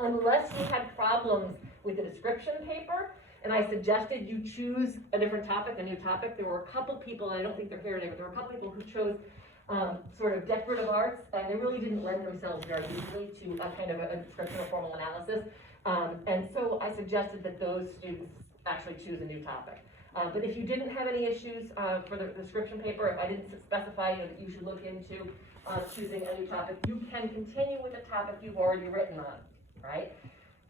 unless you had problems with the description paper, and I suggested you choose a different topic, a new topic. There were a couple people, and I don't think they're here today, but there were a couple people who chose sort of decorative arts, and they really didn't lend themselves very easily to a kind of a description or formal analysis. And so I suggested that those students actually choose a new topic. But if you didn't have any issues for the description paper, if I didn't specify that you should look into choosing a new topic, you can continue with the topic you've already written on, right?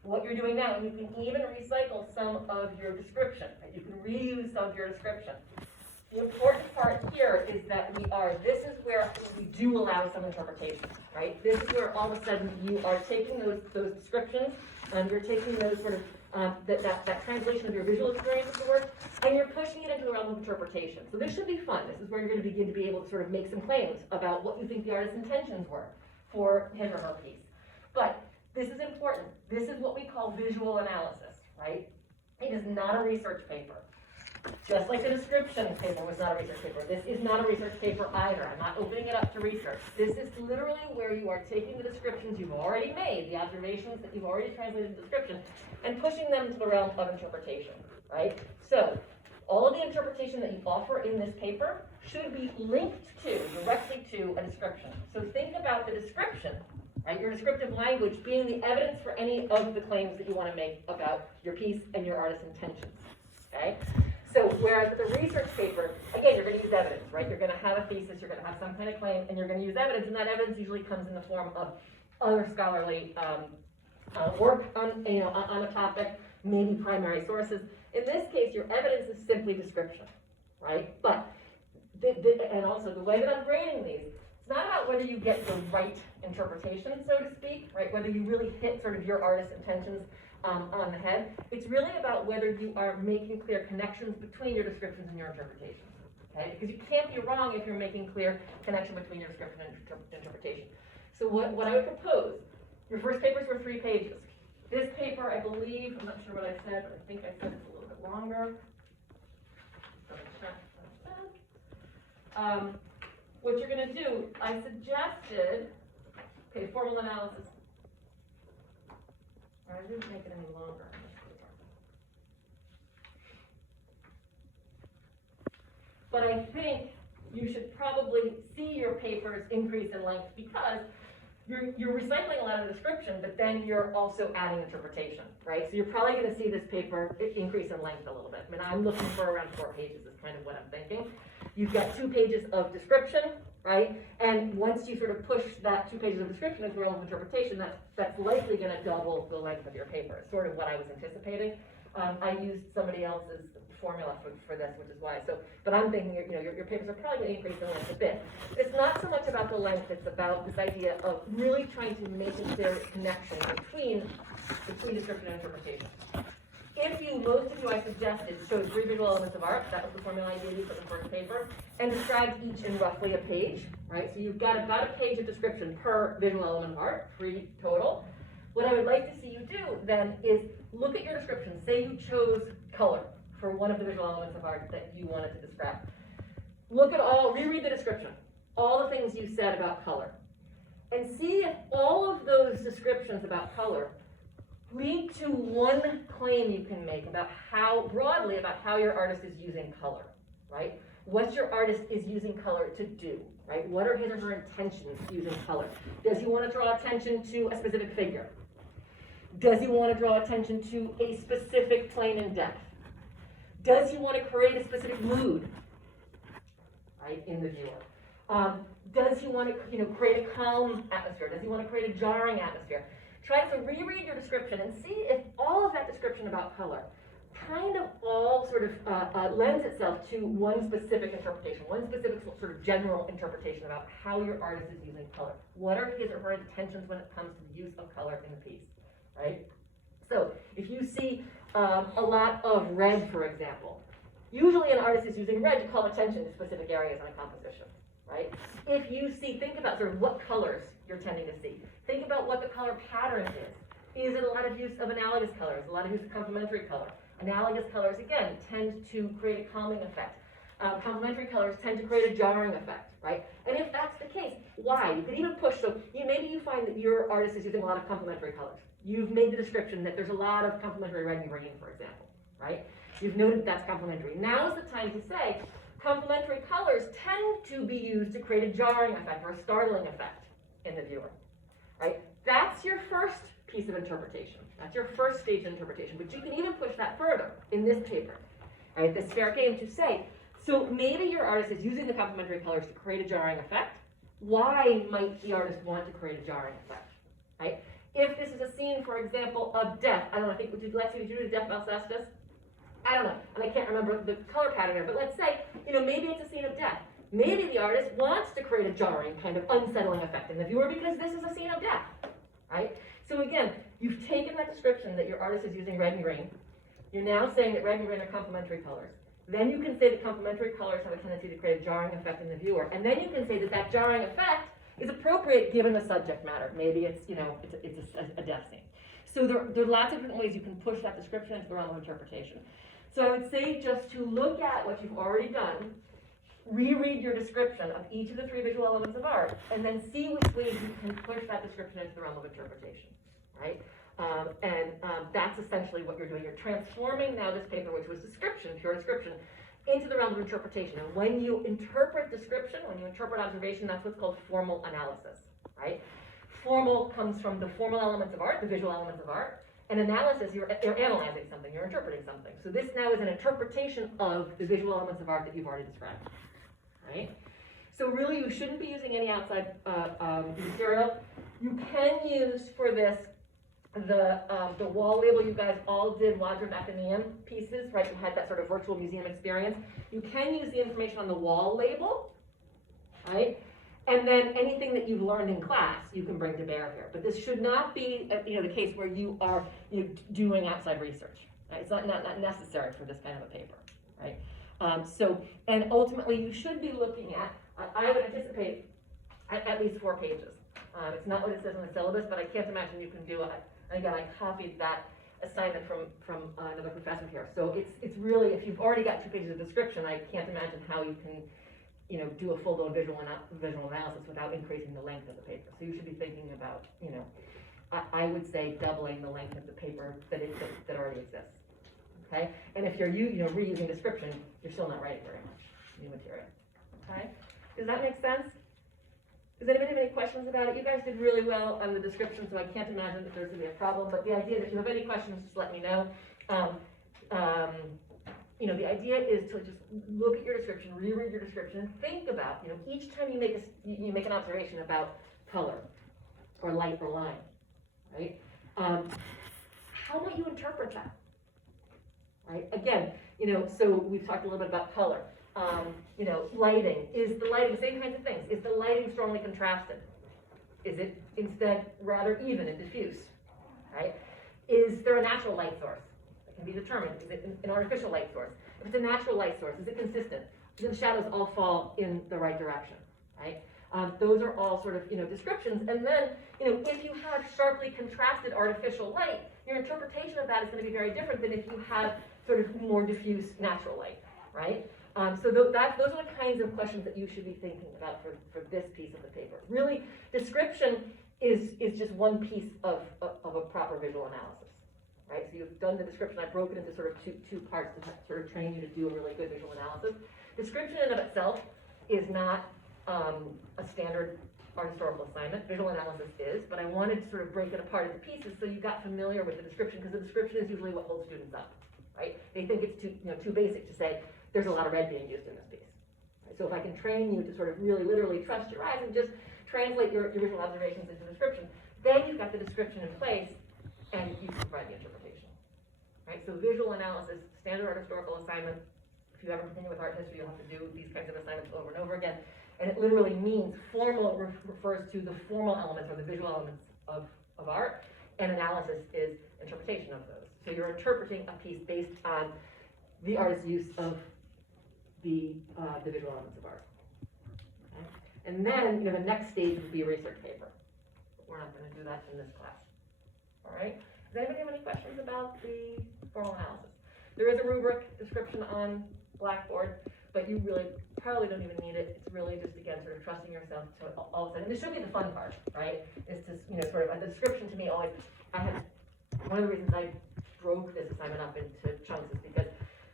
What you're doing now, you can even recycle some of your description, right? You can reuse some of your description. The important part here is that this is where we do allow some interpretation, right? This is where all of a sudden you are taking those descriptions, and you're taking those sort of, that translation of your visual experience of the work, and you're pushing it into the realm of interpretation. So this should be fun. This is where you're going to begin to be able to sort of make some claims about what you think the artist's intentions were for his or her piece. But this is important. This is what we call visual analysis, right? It is not a research paper. Just like the description paper was not a research paper, this is not a research paper either. I'm not opening it up to research. This is literally where you are taking the descriptions you've already made, the observations that you've already translated into description, and pushing them to the realm of interpretation, right? So, all of the interpretation that you offer in this paper should be linked to, directly to, a description. So think about the description, right? Your descriptive language being the evidence for any of the claims that you want to make about your piece and your artist's intentions, okay? So whereas with the research paper, again, you're going to use evidence, right? You're going to have a thesis, you're going to have some kind of claim, and you're going to use evidence, and that evidence usually comes in the form of other scholarly work on a topic, maybe primary sources. In this case, your evidence is simply description, right? But, and also the way that I'm grading these, it's not about whether you get the right interpretation, so to speak, right? Whether you really hit sort of your artist's intentions on the head. It's really about whether you are making clear connections between your descriptions and your interpretations, okay? Because you can't be wrong if you're making clear connection between your description and interpretation. So what I would propose, your first papers were 3 pages. This paper, I believe, I'm not sure what I said, but I think I said it's a little bit longer. What you're going to do, I suggested, okay, formal analysis. I didn't make it any longer. But I think you should probably see your papers increase in length because you're recycling a lot of description, but then you're also adding interpretation, right? So you're probably going to see this paper increase in length a little bit. I mean, I'm looking for around 4 pages is kind of what I'm thinking. You've got 2 pages of description, right? And once you sort of push that 2 pages of description into the realm of interpretation, that's likely going to double the length of your paper. It's sort of what I was anticipating. I used somebody else's formula for this, which is why. So, but I'm thinking, your papers are probably going to increase in length a bit. It's not so much about the length; it's about this idea of really trying to make a clear connection between description and interpretation. Most of you, I suggested, showed 3 visual elements of art. That was the formula I gave you for the first paper, and described each in roughly a page, right? So you've got about a page of description per visual element of art, 3 total. What I would like to see you do then is look at your description. Say you chose color for one of the visual elements of art that you wanted to describe. Reread the description, all the things you said about color, and see if all of those descriptions about color lead to one claim you can make about how your artist is using color, right? What your artist is using color to do, right? What are his or her intentions using color? Does he want to draw attention to a specific figure? Does he want to draw attention to a specific plane in depth? Does he want to create a specific mood, right, in the viewer? Does he want to, create a calm atmosphere? Does he want to create a jarring atmosphere? Try to reread your description and see if all of that description about color kind of all sort of lends itself to one specific interpretation, one specific sort of general interpretation about how your artist is using color. What are his or her intentions when it comes to the use of color in the piece, right? So if you see a lot of red, for example, usually an artist is using red to call attention to specific areas in a composition, right? If you think about sort of what colors you're tending to see. Think about what the color pattern is. Is it a lot of use of analogous colors, a lot of use of complementary color? Analogous colors, again, tend to create a calming effect. complementary colors tend to create a jarring effect, right? And if that's the case, why? You could even push, so maybe you find that your artist is using a lot of complementary colors. You've made the description that there's a lot of complementary red and green, for example, right? You've noted that's complementary. Now is the time to say, complementary colors tend to be used to create a jarring effect or a startling effect in the viewer, right? That's your first piece of interpretation. That's your first stage of interpretation, but you can even push that further in this paper, right? This fair game to say, so maybe your artist is using the complementary colors to create a jarring effect. Why might the artist want to create a jarring effect, right? If this is a scene, for example, of death, I don't know, I think, Lexi, did you do death of Alcestis? I don't know, and I can't remember the color pattern here, but let's say, maybe it's a scene of death. Maybe the artist wants to create a jarring, kind of unsettling effect in the viewer because this is a scene of death, right? So again, you've taken that description that your artist is using red and green. You're now saying that red and green are complementary colors. Then you can say that complementary colors have a tendency to create a jarring effect in the viewer. And then you can say that that jarring effect is appropriate given the subject matter. Maybe it's, it's a death scene. So there are lots of different ways you can push that description into the realm of interpretation. So I would say just to look at what you've already done, reread your description of each of the 3 visual elements of art, and then see which ways you can push that description into the realm of interpretation, right? That's essentially what you're doing. You're transforming now this paper, which was description, pure description, into the realm of interpretation. And when you interpret description, when you interpret observation, that's what's called formal analysis, right? Formal comes from the formal elements of art, the visual elements of art. And analysis, you're analyzing something, you're interpreting something. So this now is an interpretation of the visual elements of art that you've already described, right? So really, you shouldn't be using any outside material. You can use for this the wall label. You guys all did Wadsworth Atheneum pieces, right? You had that sort of virtual museum experience. You can use the information on the wall label, right? And then anything that you've learned in class, you can bring to bear here. But this should not be, the case where you are doing outside research. Right? It's not necessary for this kind of a paper, right? And ultimately, you should be looking at, I would anticipate, at least 4 pages. It's not what it says in the syllabus, but I can't imagine you can do it. And again, I copied that assignment from another professor here. So it's really, if you've already got 2 pages of description, I can't imagine how you can do a full-blown visual analysis without increasing the length of the paper. So you should be thinking about, I would say doubling the length of the paper that already exists. Okay, and if you're reusing description, you're still not writing very much new material. Okay, does that make sense? Does anybody have any questions about it? You guys did really well on the description, so I can't imagine that there's going to be a problem. But the idea that if you have any questions, just let me know. The idea is to just look at your description, reread your description, and think about, each time you make an observation about color or light or line, right? How might you interpret that, right? Again, so we've talked a little bit about color. Lighting. Is the lighting, the same kinds of things. Is the lighting strongly contrasted? Is it instead rather even and diffuse, right? Is there a natural light source? Can be determined. Is it an artificial light source? If it's a natural light source, is it consistent? Do the shadows all fall in the right direction, right? Those are all sort of, descriptions. And then, if you have sharply contrasted artificial light, your interpretation of that is going to be very different than if you have sort of more diffuse natural light, right? So those are the kinds of questions that you should be thinking about for this piece of the paper. Really, description is just one piece of a proper visual analysis. Right, so you've done the description. I broke it into sort of two parts to sort of train you to do a really good visual analysis. Description in and of itself is not a standard art historical assignment. Visual analysis is, but I wanted to sort of break it apart into pieces so you got familiar with the description, because the description is usually what holds students up. Right? They think it's too basic to say there's a lot of red being used in this piece. Right? So if I can train you to sort of really literally trust your eyes and just translate your visual observations into description, then you've got the description in place and you can provide the interpretation. Right? So visual analysis, standard art historical assignment. If you ever continue with art history, you'll have to do these kinds of assignments over and over again. And it literally means formal refers to the formal elements or the visual elements of art, and analysis is interpretation of those. So you're interpreting a piece based on the artist's use of the visual elements of art. Okay? And then the next stage would be a research paper. But we're not going to do that in this class. All right? Does anybody have any questions about the formal analysis? There is a rubric description on Blackboard. but you really probably don't even need it. It's really just, again, sort of trusting yourself to all of a sudden, and this should be the fun part, right? Is to, sort of, the description to me always, one of the reasons I broke this assignment up into chunks is because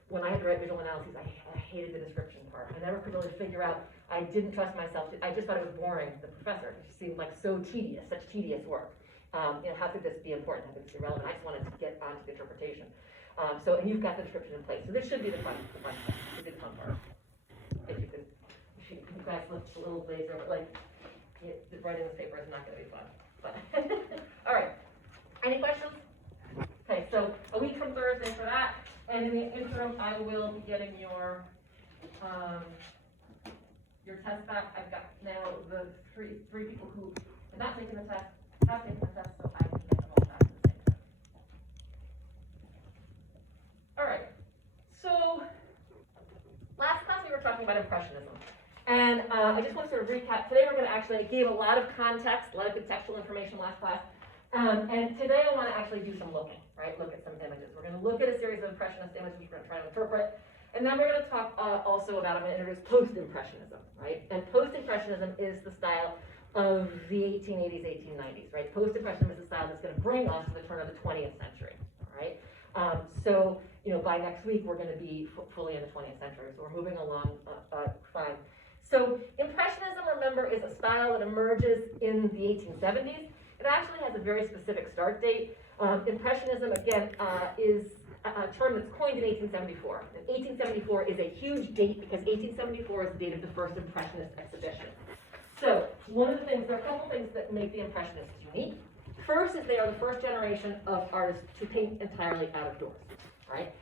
when I had to write visual analyses, I hated the description part. I never could really figure out, I didn't trust myself, I just thought it was boring, the professor. It just seemed like so tedious, such tedious work. How could this be important, how could this be relevant? I just wanted to get onto the interpretation. And you've got the description in place. So this should be the fun part, should be the fun part. If you guys look a little lazy, but like, writing this paper is not gonna be fun. But, all right, any questions? Okay, so a week from Thursday for that, and in the interim, I will be getting your test back. I've got now the three people who have not taken the test, have taken the test, so I can get them all back at the same time. All right, so last class we were talking about Impressionism. And I just want to sort of recap. Today we're going to actually, I gave a lot of context, a lot of contextual information last class. And today I want to actually do some looking, right? Look at some images. We're going to look at a series of Impressionist images we're going to try to interpret. And then we're going to talk also about, I'm going to introduce Post-Impressionism, right? And Post-Impressionism is the style of the 1880s, 1890s, right? Post-Impressionism is the style that's going to bring us to the turn of the 20th century, all right? So, by next week, we're going to be fully in the 20th century, so we're moving along fine. So Impressionism, remember, is a style that emerges in the 1870s. It actually has a very specific start date. Impressionism, again, is a term that's coined in 1874. And 1874 is a huge date because 1874 is the date of the first Impressionist exhibition. So one of the things, there are a couple things that make the Impressionists unique. First is they are the first generation of artists to paint entirely out of doors, right?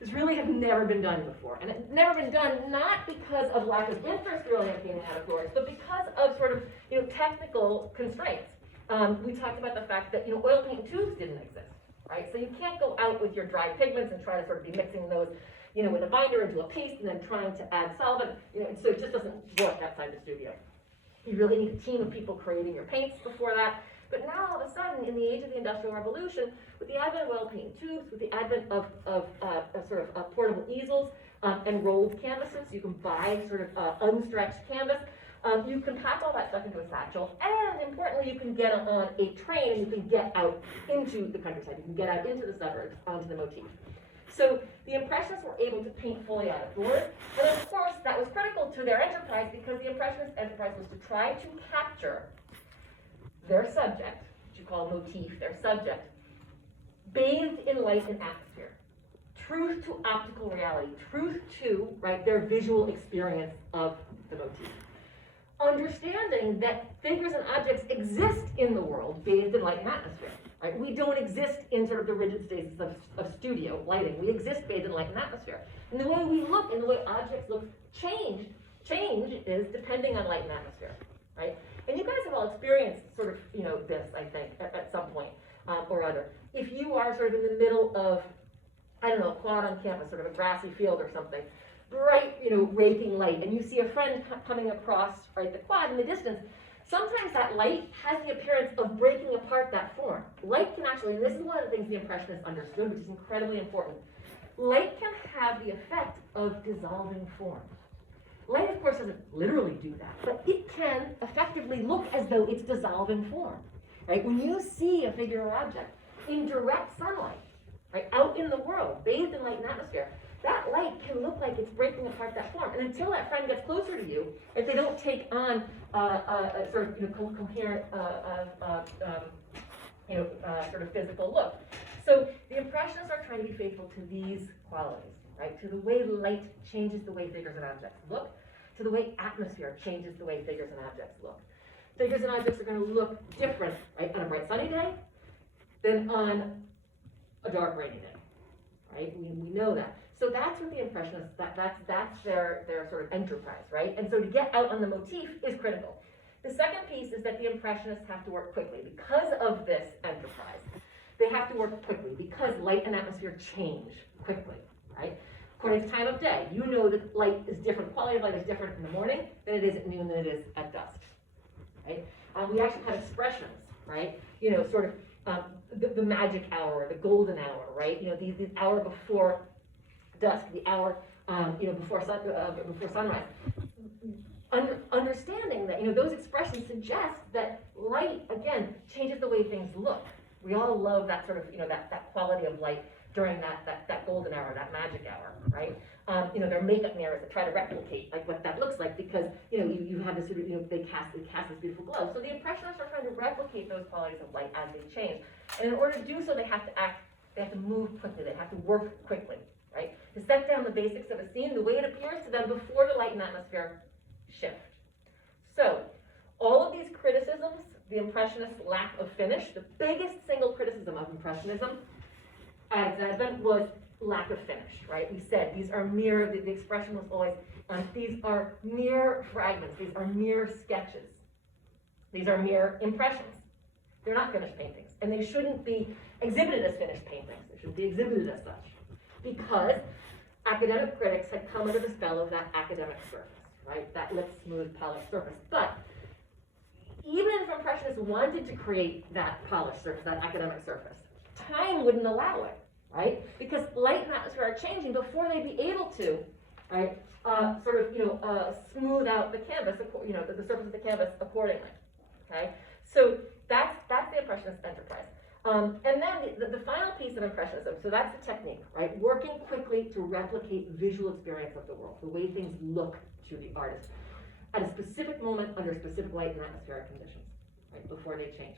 This really has never been done before. And it's never been done not because of lack of interest really in painting out of doors, but because of sort of, technical constraints. We talked about the fact that, oil paint tubes didn't exist, right? So you can't go out with your dried pigments and try to sort of be mixing those, with a binder into a paste and then trying to add solvent, so it just doesn't work outside the studio. You really need a team of people creating your paints before that. But now, all of a sudden, in the age of the Industrial Revolution, with the advent of oil paint tubes, with the advent of portable easels and rolled canvases, you can buy sort of unstretched canvas. You can pack all that stuff into a satchel, and importantly, you can get on a train and you can get out into the countryside. You can get out into the suburbs onto the motif. So the Impressionists were able to paint fully out of doors, and of course, that was critical to their enterprise because the Impressionist enterprise was to try to capture their subject, which you call a motif, their subject, bathed in light and atmosphere. Truth to optical reality, truth to, right, their visual experience of the motif. Understanding that figures and objects exist in the world bathed in light and atmosphere, right? We don't exist in sort of the rigid states of studio lighting. We exist bathed in light and atmosphere. And the way we look and the way objects look change is depending on light and atmosphere, right? And you guys have all experienced sort of, this, I think, at some point or other. If you are sort of in the middle of, a quad on campus, sort of a grassy field or something, bright, raking light, and you see a friend coming across, right, the quad in the distance, sometimes that light has the appearance of breaking apart that form. Light can actually, and this is one of the things the Impressionists understood, which is incredibly important, light can have the effect of dissolving form. Light, of course, doesn't literally do that, but it can effectively look as though it's dissolving form, right? When you see a figure or object in direct sunlight, right, out in the world, bathed in light and atmosphere, that light can look like it's breaking apart that form. And until that friend gets closer to you, if they don't take on a sort of coherent, sort of physical look. So the Impressionists are trying to be faithful to these qualities, right? To the way light changes the way figures and objects look, to the way atmosphere changes the way figures and objects look. Figures and objects are going to look different, right, on a bright sunny day than on a dark rainy day, right? We know that. So that's what the Impressionists, that's their sort of enterprise, right? And so to get out on the motif is critical. The second piece is that the Impressionists have to work quickly. Because of this enterprise, they have to work quickly because light and atmosphere change quickly, right? According to time of day, you know that light is different, quality of light is different in the morning than it is at noon than it is at dusk, right? We actually have expressions, right? Sort of the magic hour, the golden hour, right? The hour before dusk, the hour before sunrise. Understanding that, those expressions suggest that light, again, changes the way things look. We all love that sort of, that quality of light during that golden hour, that magic hour, right? There are makeup mirrors that try to replicate like what that looks like because, you have this sort of, they cast this beautiful glow. So the Impressionists are trying to replicate those qualities of light as they change. And in order to do so, they have to move quickly, they have to work quickly, right? To set down the basics of a scene, the way it appears to them before the light and atmosphere shift. So, all of these criticisms, the Impressionists' lack of finish, the biggest single criticism of Impressionism as Advent was lack of finish, right? We said these are mere, the expression was always, these are mere fragments, these are mere sketches, these are mere impressions. They're not finished paintings, and they shouldn't be exhibited as finished paintings. They shouldn't be exhibited as such, because academic critics had come under the spell of that academic surface, right? That lit, smooth, polished surface. But even if Impressionists wanted to create that polished surface, that academic surface, time wouldn't allow it, right? Because light and atmosphere are changing before they'd be able to, right? Smooth out the canvas, the surface of the canvas accordingly, okay? So that's the Impressionist enterprise. And then the final piece of Impressionism, so that's the technique, right? Working quickly to replicate visual experience of the world, the way things look to the artist at a specific moment under specific light and atmospheric conditions, right, before they change.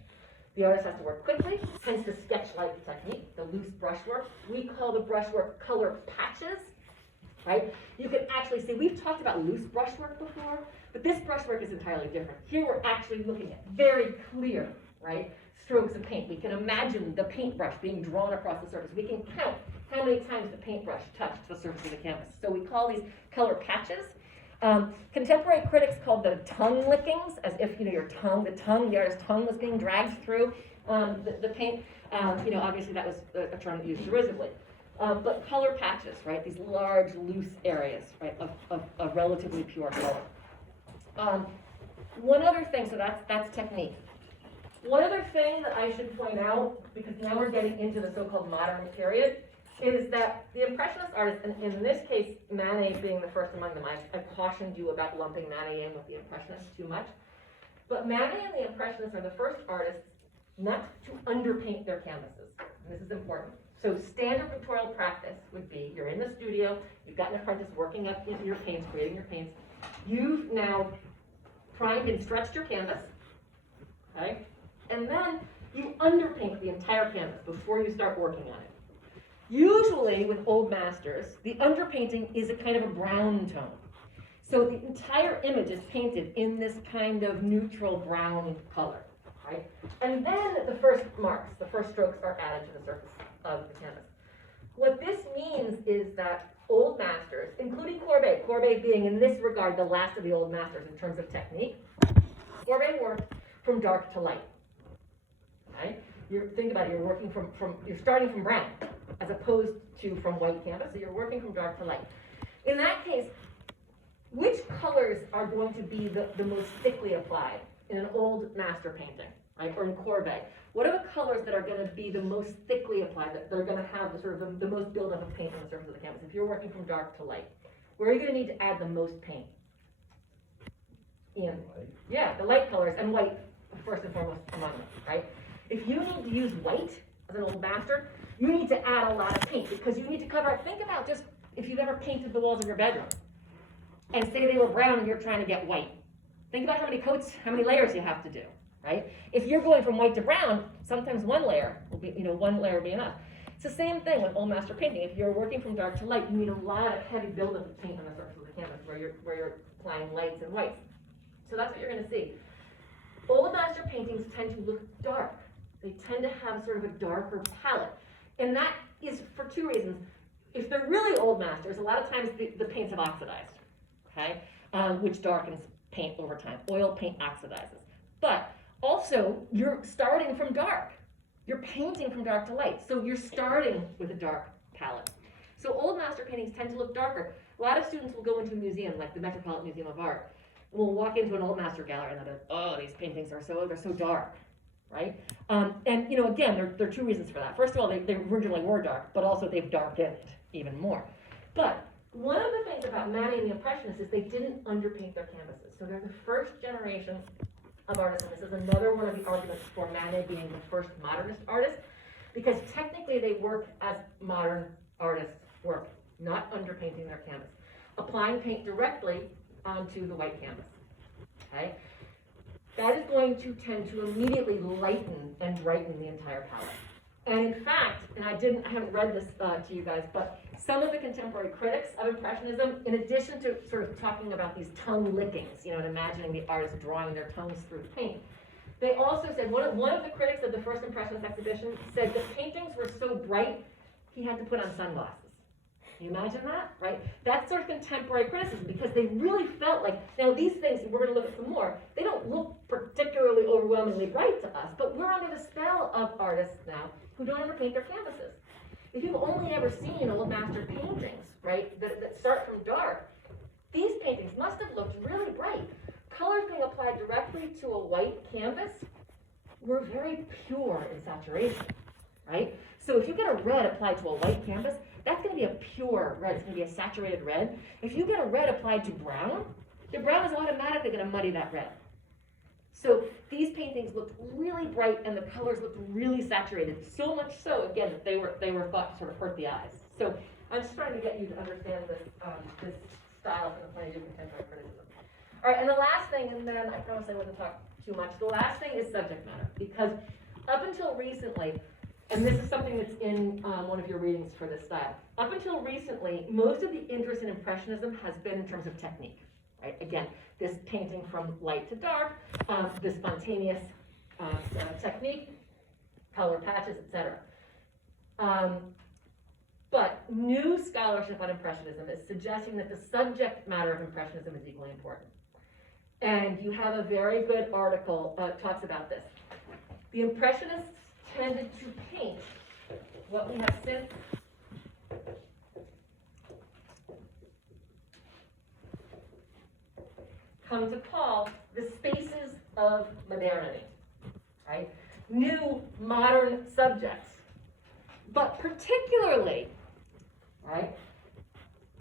The artist has to work quickly, hence the sketch-like technique, the loose brushwork. We call the brushwork color patches, right? You can actually see, we've talked about loose brushwork before, but this brushwork is entirely different. Here we're actually looking at very clear, right, strokes of paint. We can imagine the paintbrush being drawn across the surface. We can count how many times the paintbrush touched the surface of the canvas. So we call these color patches. Contemporary critics called them tongue lickings, as if the artist's tongue was being dragged through the paint. Obviously that was a term used derisively. But color patches, right? These large, loose areas, right, of relatively pure color. One other thing, so that's technique. One other thing that I should point out, because now we're getting into the so-called modern period, is that the Impressionist artists, and in this case, Manet being the first among them, I cautioned you about lumping Manet in with the Impressionists too much. But Manet and the Impressionists are the first artists not to underpaint their canvases. And this is important. So standard pictorial practice would be, you're in the studio, you've got an apprentice working up your paints, creating your paints. You've now primed and stretched your canvas, okay? And then you underpaint the entire canvas before you start working on it. Usually with old masters, the underpainting is a kind of a brown tone. So the entire image is painted in this kind of neutral brown color, right? And then the first marks, the first strokes are added to the surface of the canvas. What this means is that old masters, including Courbet being in this regard the last of the old masters in terms of technique, Courbet worked from dark to light, right? Think about it, you're starting from brown, as opposed to from white canvas, so you're working from dark to light. In that case, which colors are going to be the most thickly applied in an old master painting, right, or in Courbet? What are the colors that are going to be the most thickly applied, that are going to have the most buildup of paint on the surface of the canvas? If you're working from dark to light, where are you going to need to add the most paint? Ian? Yeah, the light colors, and white, first and foremost, among them, right? If you need to use white as an old master, you need to add a lot of paint because you need to cover up. Think about just if you've ever painted the walls of your bedroom and say they were brown and you're trying to get white. Think about how many coats, how many layers you have to do, right? If you're going from white to brown, sometimes one layer will be, one layer will be enough. It's the same thing with old master painting. If you're working from dark to light, you need a lot of heavy buildup of paint on the surface of the canvas where you're applying lights and whites. So that's what you're going to see. Old master paintings tend to look dark. They tend to have sort of a darker palette. And that is for two reasons. If they're really old masters, a lot of times the paints have oxidized, okay? Which darkens paint over time. Oil paint oxidizes. But also, you're starting from dark. You're painting from dark to light. So you're starting with a dark palette. So old master paintings tend to look darker. A lot of students will go into a museum, like the Metropolitan Museum of Art, and will walk into an old master gallery and they'll be, oh, these paintings they're so dark. Right? And again, there are two reasons for that. First of all, they originally were dark, but also they've darkened even more. But One of the things about Manet and the Impressionists is they didn't underpaint their canvases. So they're the first generation of artists, and this is another one of the arguments for Manet being the first modernist artist, because technically they work as modern artists work, not underpainting their canvas, applying paint directly onto the white canvas. Okay? That is going to tend to immediately lighten and brighten the entire palette. And in fact, and I haven't read this to you guys, but some of the contemporary critics of Impressionism, in addition to sort of talking about these tongue lickings, and imagining the artists drawing their tongues through paint, they also said, one of the critics of the first Impressionist exhibition said the paintings were so bright, he had to put on sunglasses. Can you imagine that, right? That's sort of contemporary criticism, because they really felt like, now these things, we're going to look at some more, they don't look particularly overwhelmingly bright to us, but we're under the spell of artists now who don't ever paint their canvases. If you've only ever seen old master paintings, right, that start from dark, these paintings must have looked really bright. Colors being applied directly to a white canvas were very pure in saturation, right? So if you get a red applied to a white canvas, that's going to be a pure red. It's going to be a saturated red. If you get a red applied to brown, the brown is automatically going to muddy that red. So these paintings looked really bright and the colors looked really saturated. So much so, again, that they were thought to sort of hurt the eyes. So I'm just trying to get you to understand this, this style from the point of view of contemporary criticism. All right, and the last thing, and then I promise I wouldn't talk too much, the last thing is subject matter. Because up until recently, and this is something that's in one of your readings for this style, up until recently, most of the interest in Impressionism has been in terms of technique. Right? Again, this painting from light to dark, the spontaneous technique, color patches, etc. But new scholarship on Impressionism is suggesting that the subject matter of Impressionism is equally important. And you have a very good article that talks about this. The Impressionists tended to paint what we have since come to call the spaces of modernity, right? New modern subjects, but particularly, right,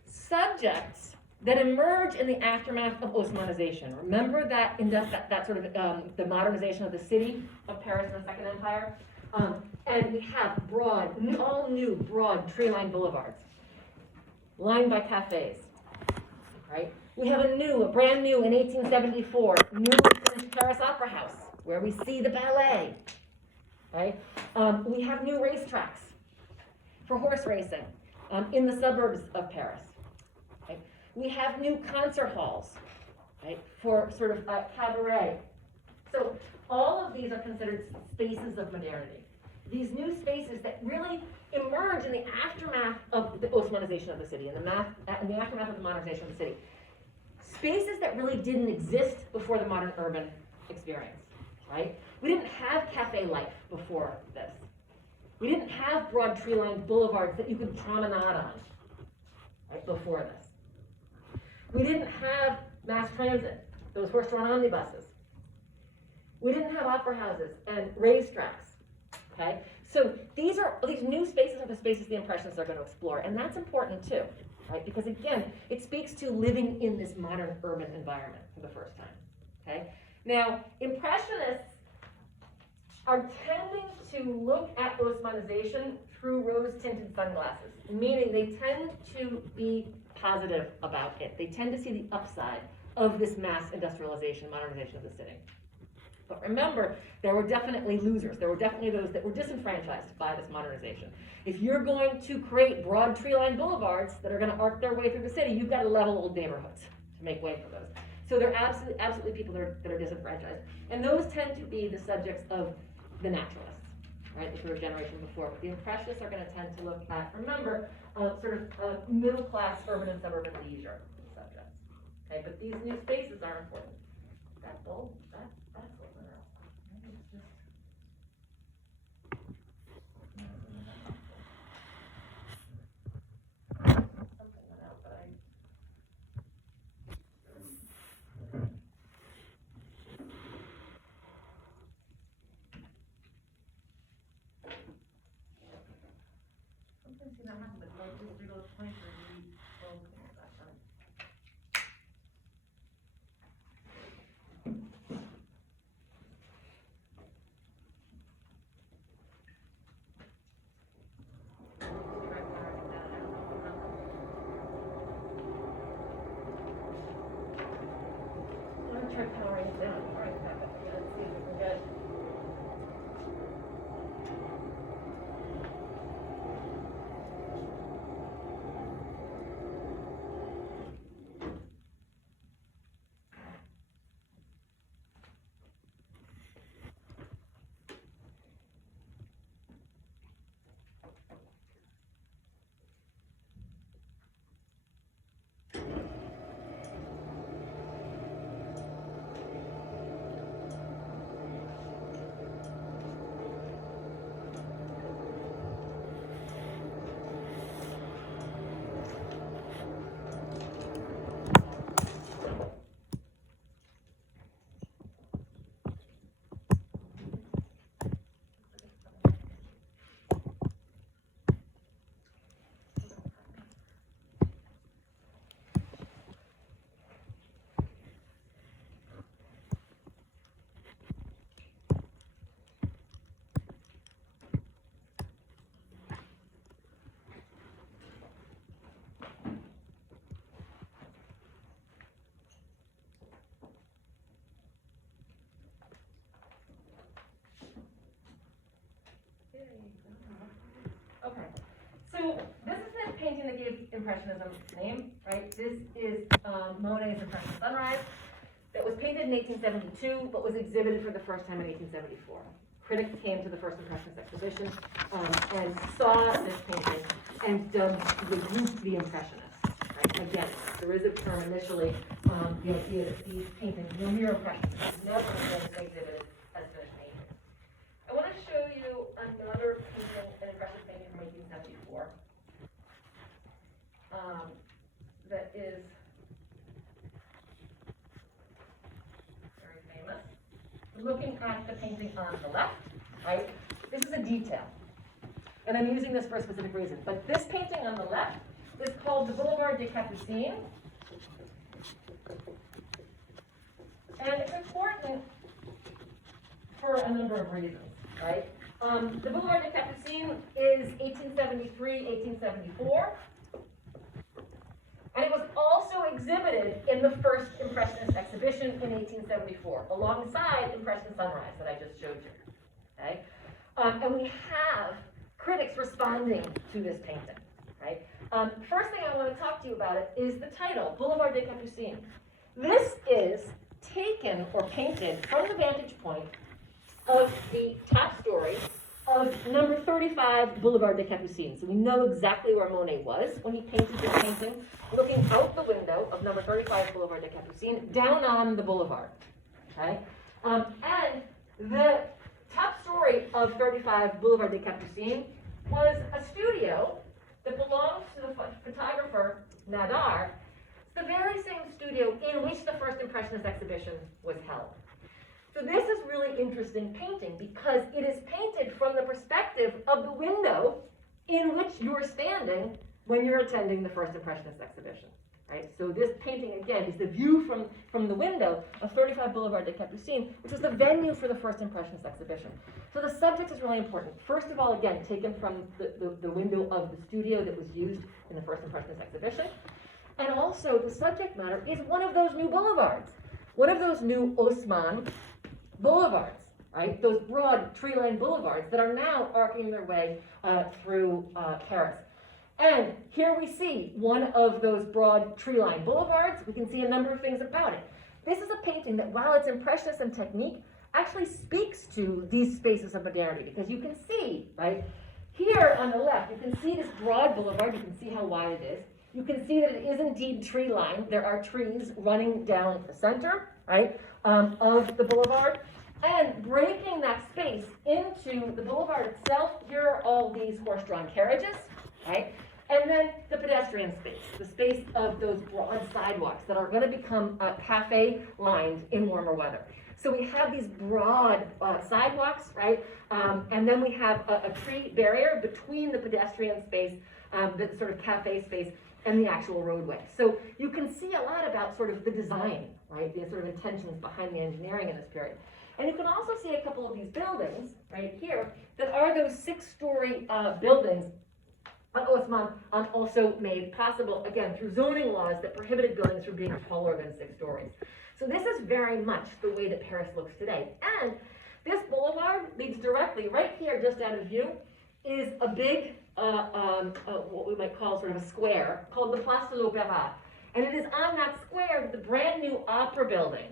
subjects that emerge in the aftermath of Osmanization. Remember that that sort of the modernization of the city of Paris in the Second Empire? And we have all new broad tree-lined boulevards, lined by cafes, right? We have a brand new in 1874, new Paris Opera House, where we see the ballet, right? We have new racetracks for horse racing in the suburbs of Paris. Right? We have new concert halls, right, for sort of cabaret. So all of these are considered spaces of modernity. These new spaces that really emerge in the aftermath of the Osmanization of the city, in the aftermath of the modernization of the city. Spaces that really didn't exist before the modern urban experience, right? We didn't have cafe life before this. We didn't have broad tree-lined boulevards that you could promenade on, right, before this. We didn't have mass transit, those horse-drawn omnibuses. We didn't have opera houses and racetracks, okay? So these new spaces are the spaces the Impressionists are going to explore, and that's important too. Right? Because again, it speaks to living in this modern urban environment for the first time. Okay? Now, Impressionists are tending to look at Osmanization through rose-tinted sunglasses, meaning they tend to be positive about it. They tend to see the upside of this mass industrialization, modernization of the city. But remember, there were definitely losers. There were definitely those that were disenfranchised by this modernization. If you're going to create broad tree-lined boulevards that are going to arc their way through the city, you've got to level old neighborhoods to make way for those. So there are absolutely people that are disenfranchised. And those tend to be the subjects of the naturalists, right, the sort of generation before. But the Impressionists are going to tend to look at, remember, sort of middle-class urban and suburban leisure subjects. Okay, but these new spaces are important. That bulb, that's what we're at. Maybe it's just... Something went out, but sometimes see that happen, but like just through those points where you write it down. All right, let's see if we can get. Okay, so this is the painting that gave Impressionism its name, right? This is Monet's Impression Sunrise that was painted in 1872, but was exhibited for the first time in 1874. Critics came to the first Impressionist exhibition and saw this painting and dubbed the group the Impressionists. Right? Again, there is a term initially, the idea that these paintings were mere impressions, never been exhibited as finished paintings. I want to show you another painting, an impressionist painting from 1874, that is very famous. Looking at the painting on the left, right? This is a detail, and I'm using this for a specific reason. But this painting on the left is called the Boulevard des Capucines, and it's important for a number of reasons. Right? The Boulevard des Capucines is 1873, 1874, and it was also exhibited in the first Impressionist exhibition in 1874, alongside Impression Sunrise that I just showed you. Okay? And we have critics responding to this painting. Right? First thing I want to talk to you about it is the title, Boulevard des Capucines. This is taken or painted from the vantage point of the top story of number 35 Boulevard des Capucines. So we know exactly where Monet was when he painted this painting, looking out the window of number 35 Boulevard des Capucines, down on the boulevard. Okay? And the top story of 35 Boulevard des Capucines was a studio that belonged to the photographer Nadar. It's the very same studio in which the first Impressionist exhibition was held. So this is really interesting painting because it is painted from the perspective of the window in which you're standing when you're attending the first Impressionist exhibition, right? So this painting, again, is the view from the window of 35 Boulevard des Capucines, which was the venue for the first Impressionist exhibition. So the subject is really important. First of all, again, taken from the window of the studio that was used in the first Impressionist exhibition. And also, the subject matter is one of those new boulevards, one of those new Haussmann boulevards, right? Those broad tree-lined boulevards that are now arcing their way through Paris. And here we see one of those broad tree-lined boulevards. We can see a number of things about it. This is a painting that, while it's impressionist in technique, actually speaks to these spaces of modernity, because you can see, right, here on the left, you can see this broad boulevard. You can see how wide it is. You can see that it is indeed tree-lined. There are trees running down the center, right, of the boulevard. And breaking that space into the boulevard itself, here are all these horse-drawn carriages, right? And then the pedestrian space, the space of those broad sidewalks that are going to become cafe-lined in warmer weather. So we have these broad sidewalks, right? And then we have a tree barrier between the pedestrian space, the sort of cafe space, and the actual roadway. So you can see a lot about sort of the design, right? The sort of intentions behind the engineering in this period. And you can also see a couple of these buildings right here that are those 6-story buildings that Haussmann also made possible, again, through zoning laws that prohibited buildings from being taller than 6 stories. So this is very much the way that Paris looks today. And this boulevard leads directly, right here, just out of view, is a big, what we might call sort of a square, called the Place de l'Opéra. And it is on that square that the brand new opera building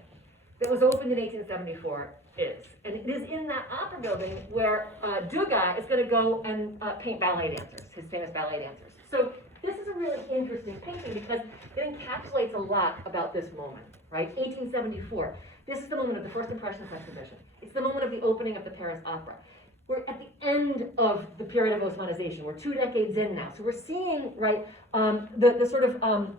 that was opened in 1874 is. And it is in that opera building where Degas is going to go and paint ballet dancers, his famous ballet dancers. So this is a really interesting painting because it encapsulates a lot about this moment, right? 1874. This is the moment of the First Impressionist exhibition. It's the moment of the opening of the Paris Opera. We're at the end of the period of Haussmannization. We're 2 decades in now. So we're seeing, right, the sort of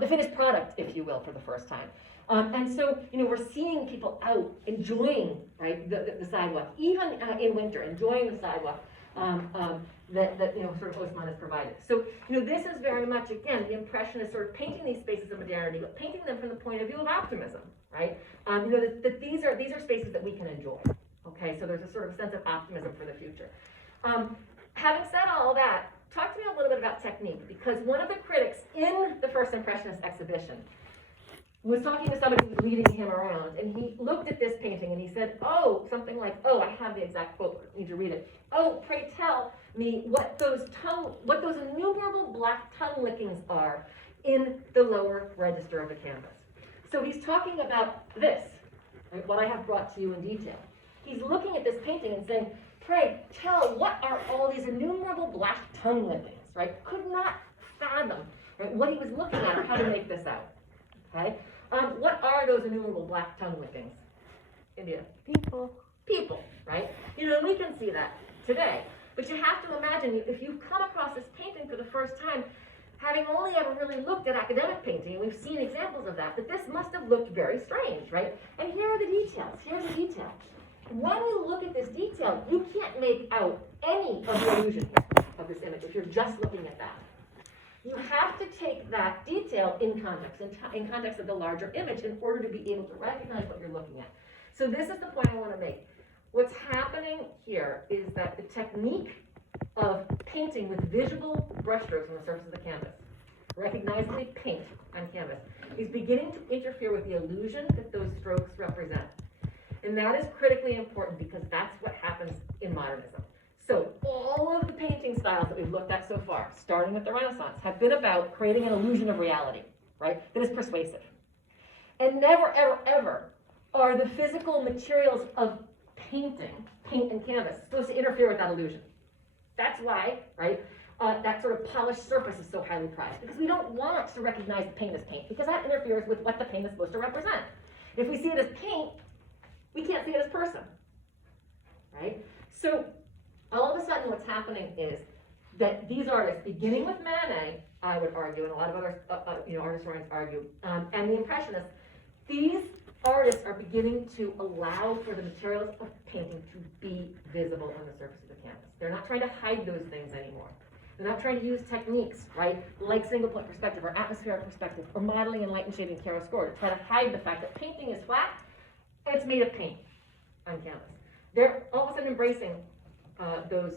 the finished product, if you will, for the first time. And so, we're seeing people out enjoying, right, the sidewalk, even in winter, enjoying the sidewalk that sort of Haussmann has provided. So, this is very much, again, the Impressionist sort of painting these spaces of modernity, but painting them from the point of view of optimism, right? That these are spaces that we can enjoy. Okay, so there's a sort of sense of optimism for the future. Having said all that, talk to me a little bit about technique, because one of the critics in the First Impressionist exhibition was talking to somebody who was leading him around, and he looked at this painting and he said, something like, I have the exact quote, I need to read it. Pray tell me what those innumerable black tongue lickings are in the lower register of the canvas. So he's talking about this, right, what I have brought to you in detail. He's looking at this painting and saying, pray tell, what are all these innumerable black tongue lickings, right? Could not fathom, right, what he was looking at or how to make this out, okay? What are those innumerable black tongue lickings? India? People, right? We can see that today. But you have to imagine, if you've come across this painting for the first time, having only ever really looked at academic painting, and we've seen examples of that this must have looked very strange, right? And here are the details. Here's the detail. When you look at this detail, you can't make out any of the illusion here of this image if you're just looking at that. You have to take that detail in context, in context of the larger image, in order to be able to recognize what you're looking at. So this is the point I want to make. What's happening here is that the technique of painting with visual brushstrokes on the surface of the canvas, recognizably paint on canvas, is beginning to interfere with the illusion that those strokes represent. And that is critically important because that's what happens in modernism. So all of the painting styles that we've looked at so far, starting with the Renaissance, have been about creating an illusion of reality, right, that is persuasive. And never, ever, ever are the physical materials of painting, paint and canvas, supposed to interfere with that illusion. That's why, right, that sort of polished surface is so highly prized, because we don't want to recognize paint as paint, because that interferes with what the paint is supposed to represent. If we see it as paint, we can't see it as person, right? So all of a sudden what's happening is that these artists, beginning with Manet, I would argue, and a lot of other art historians argue, and the Impressionists, these artists are beginning to allow for the materials of painting to be visible on the surface of the canvas. They're not trying to hide those things anymore. They're not trying to use techniques, right, like single point perspective or atmospheric perspective or modeling and light and shade and chiaroscuro to try to hide the fact that painting is flat and it's made of paint on canvas. They're all of a sudden embracing those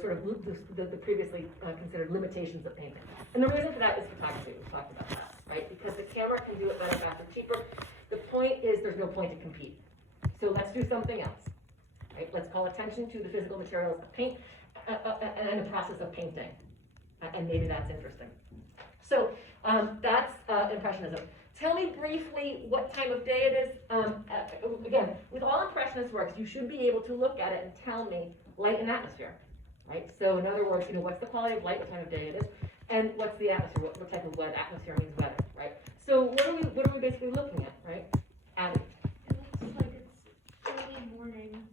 sort of the previously considered limitations of painting. And the reason for that is photography. We've talked about that, right? Because the camera can do it better, faster, cheaper. The point is there's no point to compete. So let's do something else, right? Let's call attention to the physical materials of paint and the process of painting. And maybe that's interesting. So that's Impressionism. Tell me briefly what time of day it is. Again, with all Impressionist works, you should be able to look at it and tell me light and atmosphere, right? So in other words, what's the quality of light, what time of day it is, and what's the atmosphere, what type of weather. Atmosphere means weather, right? So what are we basically looking at, right? Abby. It looks like it's early morning.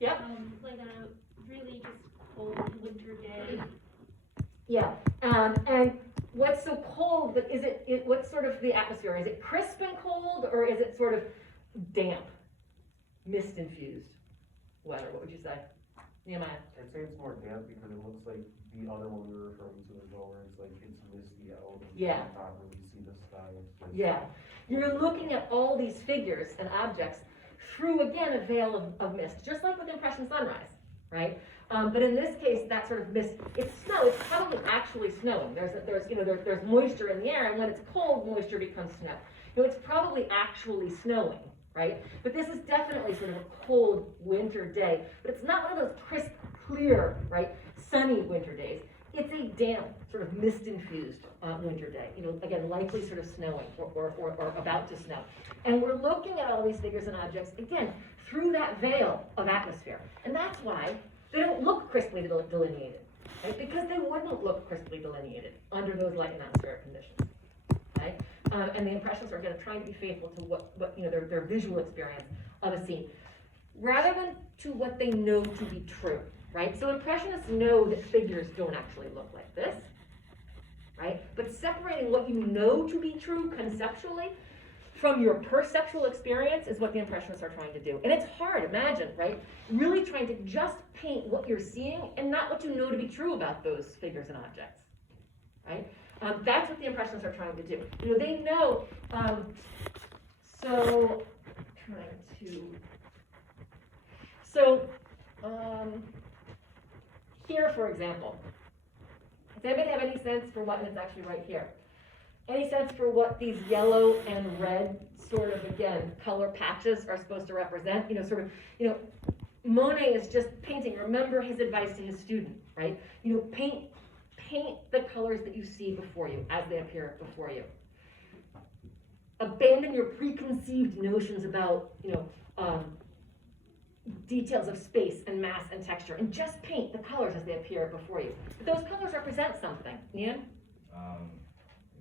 Yep. Like a really just cold winter day. Yeah. And what's so cold, but is what's sort of the atmosphere? Is it crisp and cold, or is it sort of damp, mist-infused weather? What would you say? Nehemiah? I'd say it's more damp because it looks like the other one we were referring to as well, where it's like it's misty out and Yeah. you can't really see the sky. Yeah. You're looking at all these figures and objects through, again, a veil of mist, just like with Impression Sunrise, right? But in this case, that sort of mist, it's snow, it's probably actually snowing. There's moisture in the air, and when it's cold, moisture becomes snow. You know, it's probably actually snowing, right? But this is definitely sort of a cold winter day, but it's not one of those crisp, clear, right, sunny winter days. It's a damp, sort of mist-infused winter day, you know, again, likely sort of snowing or about to snow. And we're looking at all these figures and objects, again, through that veil of atmosphere. And that's why they don't look crisply delineated, right? Because they wouldn't look crisply delineated under those light and atmospheric conditions, right? And the impressions are gonna try to be faithful to what you know, their visual experience of a scene, rather than to what they know to be true, right? So impressionists know that figures don't actually look like this, right? But separating what you know to be true conceptually from your perceptual experience is what the impressionists are trying to do. And it's hard, imagine, right? Really trying to just paint what you're seeing and not what you know to be true about those figures and objects, right? That's what the impressionists are trying to do. You know, they know, here, for example, does anybody have any sense for what, and it's actually right here, any sense for what these yellow and red sort of, again, color patches are supposed to represent? You know, sort of, you know, Monet is just painting. Remember his advice to his student, right? You know, paint the colors that you see before you as they appear before you. Abandon your preconceived notions about, you know, details of space and mass and texture, and just paint the colors as they appear before you. But those colors represent something. Ian?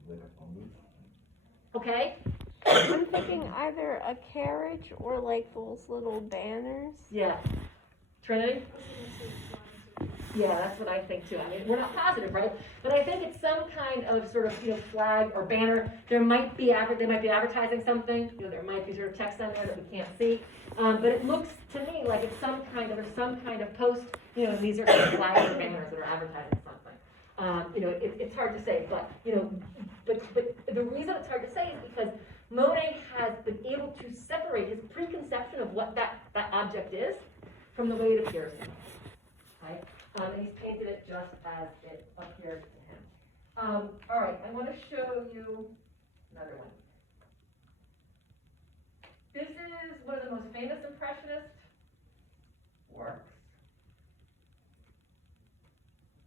Like a phone booth. Okay? I'm thinking either a carriage or like those little banners. Yeah. Trinity? Yeah, that's what I think too. I mean, we're not positive, right? But I think it's some kind of sort of, you know, flag or banner. They might be advertising something. You know, there might be sort of text on there that we can't see. But it looks to me like it's some kind of post. You know, these are sort of flags or banners that are advertising something. You know, it's hard to say, but you know, but the reason it's hard to say is because Monet has been able to separate his preconception of what that object is from the way it appears to him. Right? And he's painted it just as it appears to him. All right, I want to show you another one. This is one of the most famous Impressionist works.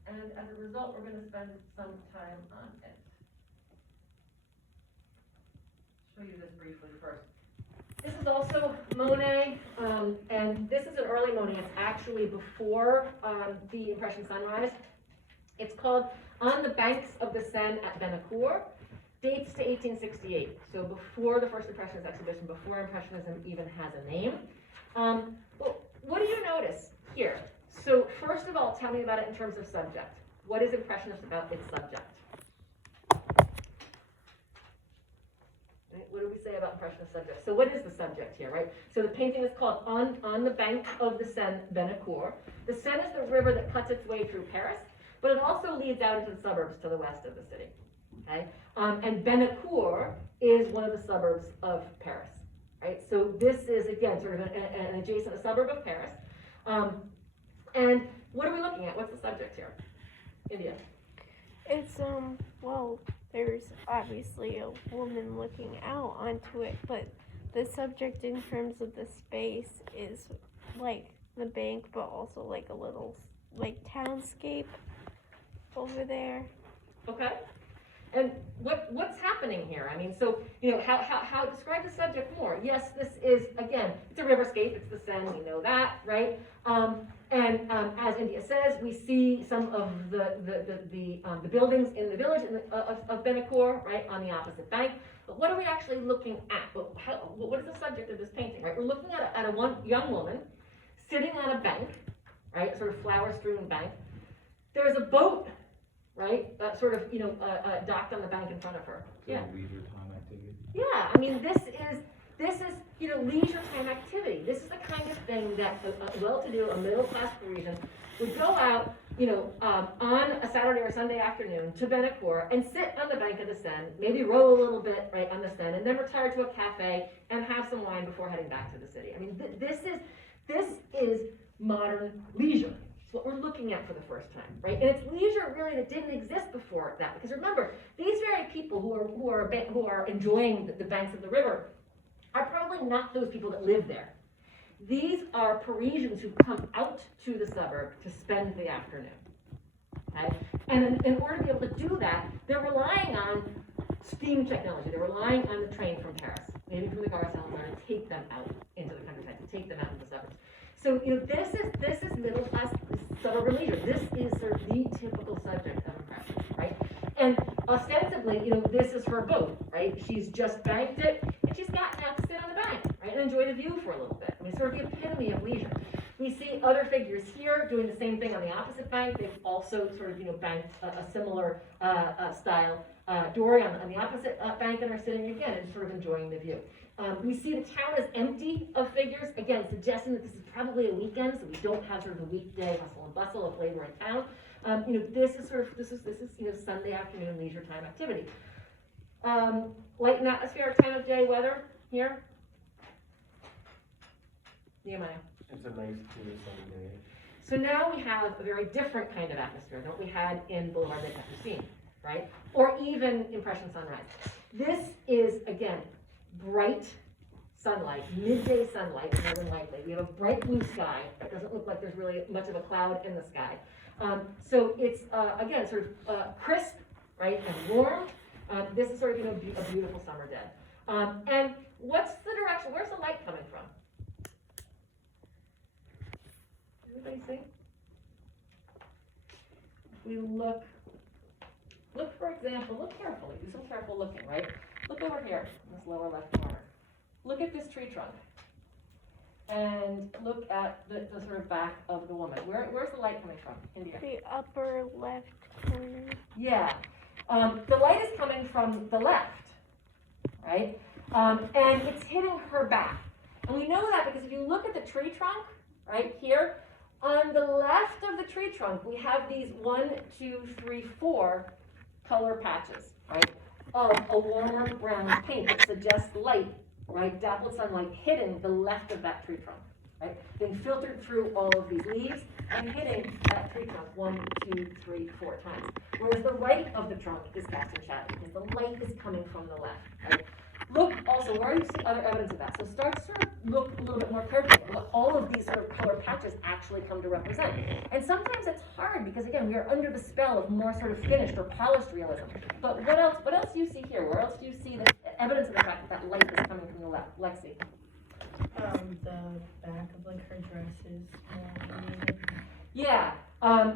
And as a result, we're going to spend some time on it. Show you this briefly first. This is also Monet, and this is an early Monet. It's actually before the Impression sunrise. It's called On the Banks of the Seine at Bennecourt. Dates to 1868, so before the first Impressionist exhibition, before Impressionism even has a name. Well, what do you notice here? So first of all, tell me about it in terms of subject. What is Impressionist about its subject? Right, what do we say about Impressionist subject? So what is the subject here, right? So the painting is called On the Banks of the Seine, Bennecourt. The Seine is the river that cuts its way through Paris, but it also leads out into the suburbs to the west of the city. Okay? And Bennecourt is one of the suburbs of Paris, right? So this is, again, sort of an adjacent suburb of Paris. And what are we looking at? What's the subject here? India. It's, well, there's obviously a woman looking out onto it, but the subject in terms of the space is like the bank, but also like a little, like, townscape over there. Okay. And what's happening here? I mean, so, you know, how describe the subject more? Yes, this is, again, it's a riverscape, it's the Seine, we know that, right? As India says, we see some of the buildings in the village of Bennecourt, right, on the opposite bank. But what are we actually looking at? What is the subject of this painting, right? We're looking at a young woman sitting on a bank, right, a sort of flower-strewn bank. There's a boat, right, sort of, you know, docked on the bank in front of her. Yeah. Leisure time activity. Yeah, I mean, this is, you know, leisure time activity. This is the kind of thing that a well-to-do, a middle-class Parisian would go out, you know, on a Saturday or Sunday afternoon to Bennecourt and sit on the bank of the Seine, maybe row a little bit, right, on the Seine, and then retire to a cafe and have some wine before heading back to the city. I mean, this is modern leisure, It's what we're looking at for the first time, right? And it's leisure really that didn't exist before that, because remember, these very people who are enjoying the banks of the river are probably not those people that live there. These are Parisians who come out to the suburb to spend the afternoon. Okay? And in order to be able to do that, they're relying on steam technology. They're relying on the train from Paris, maybe from the Gare Saint-Lazare, to take them out into the countryside, to take them out into the suburbs. So, this is middle class suburban leisure. This is sort of the typical subject of impressions, right? And ostensibly, this is her boat, right? She's just banked it, and she's gotten out to sit on the bank, right, and enjoy the view for a little bit. I mean, sort of the epitome of leisure. We see other figures here doing the same thing on the opposite bank. They've also sort of, banked a similar style dory on the opposite bank and are sitting again and sort of enjoying the view. We see the town is empty of figures, again, suggesting that this is probably a weekend, so we don't have sort of the weekday hustle and bustle of labor in town. This is Sunday afternoon leisure time activity. Light and atmospheric time of day weather here. Nehemiah. It's a nice, clear sunny day. So now we have a very different kind of atmosphere than what we had in Boulevard des Capucines, right? Or even Impression Sunrise. This is, again, bright sunlight, midday sunlight, more than likely. We have a bright blue sky. It doesn't look like there's really much of a cloud in the sky. So it's, again, sort of crisp, right, and warm. This is sort of, a beautiful summer day. And what's the direction? Where's the light coming from? Everybody see? If we look, for example, look carefully, do some careful looking, right? Look over here, in this lower left corner. Look at this tree trunk. And look at the sort of back of the woman. Where's the light coming from, India? The upper left corner. Yeah. The light is coming from the left, right? And it's hitting her back. And we know that because if you look at the tree trunk, right here, on the left of the tree trunk, we have these 1, 2, 3, 4 color patches, right, of a warmer brown paint that suggests light, right, dappled sunlight hitting the left of that tree trunk, right, being filtered through all of these leaves and hitting that tree trunk 1, 2, 3, 4 times. Whereas the right of the trunk is cast in shadow because the light is coming from the left, right? Look also, where you see other evidence of that. So start to sort of look a little bit more carefully at what all of these sort of color patches actually come to represent. And sometimes it's hard because, again, we are under the spell of more sort of finished or polished realism. But what else do you see here? Where else do you see the evidence of the fact that light is coming from the left? Lexi? The back of like her dress is more animated. Yeah,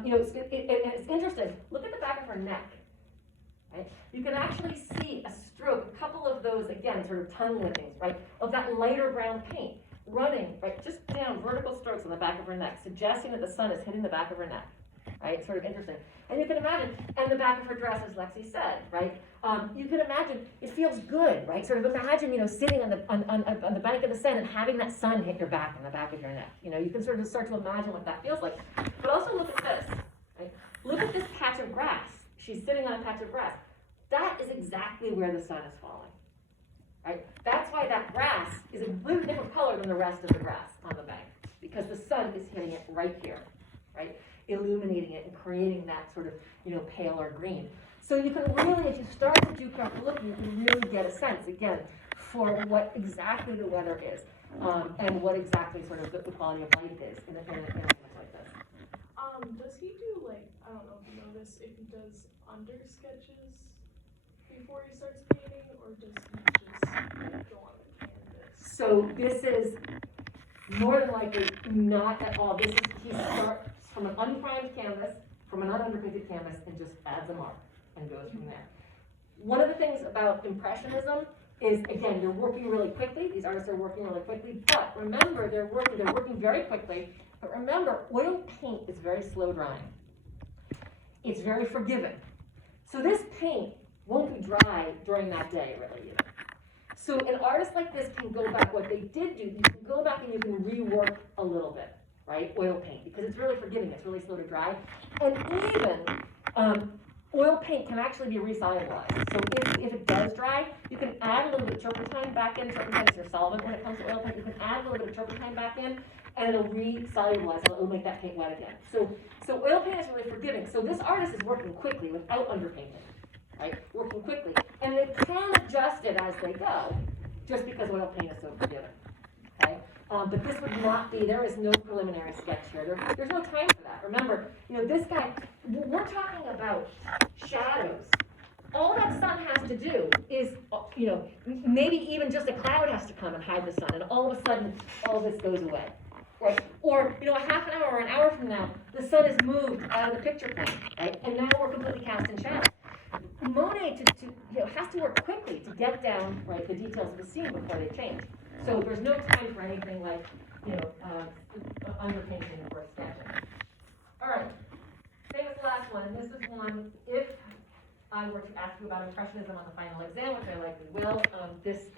it's interesting. Look at the back of her neck. Right? You can actually see a stroke, a couple of those, again, sort of tongue lickings, right, of that lighter brown paint running, right, just down vertical strokes on the back of her neck, suggesting that the sun is hitting the back of her neck, right, sort of interesting. And you can imagine, and the back of her dress, as Lexi said, right, you can imagine, it feels good, right, sort of imagine, sitting on the bank of the Seine and having that sun hit your back on the back of your neck. You can sort of start to imagine what that feels like. But also look at this, right, look at this patch of grass. She's sitting on a patch of grass. That is exactly where the sun is falling, right? That's why that grass is a completely different color than the rest of the grass on the bank, because the sun is hitting it right here, right? Illuminating it and creating that sort of, paler green. So you can really, if you start to do careful looking, you can really get a sense, again, for what exactly the weather is, and what exactly sort of the quality of light is in a place like this. Does he do I don't know if you know this, if he does under sketches before he starts painting, or does he just go on the canvas? So this is more than likely not at all. He starts from an unprimed canvas, from an ununderpainted canvas, and just adds a mark and goes from there. One of the things about Impressionism is, again, they're working really quickly. These artists are working really quickly, but remember, they're working very quickly. But remember, oil paint is very slow drying. It's very forgiving. So this paint won't be dry during that day, really, either. So an artist like this can go back, what they did do, you can go back and you can rework a little bit, right? Oil paint, because it's really forgiving, it's really slow to dry. And even oil paint can actually be resolubilized. So if it does dry, you can add a little bit of turpentine back in. Turpentine is your solvent when it comes to oil paint. You can add a little bit of turpentine back in, and it'll re-cellularize, it'll make that paint wet again. So oil paint is really forgiving. So this artist is working quickly without underpainting, right? Working quickly. And they can adjust it as they go, just because oil paint is so forgiving, okay? But this would not be, there is no preliminary sketch here. There's no time for that. Remember, this guy, we're talking about shadows. All that sun has to do is, maybe even just a cloud has to come and hide the sun, and all of a sudden, all this goes away. Right? Or, a half an hour or an hour from now, the sun is moved out of the picture plane, right? And now we're completely cast in shadow. Monet has to work quickly to get down, right, the details of the scene before they change. So there's no time for anything like, underpainting or sketching. All right, famous last one, and this is one, if I were to ask you about Impressionism on the final exam, which I likely will, this is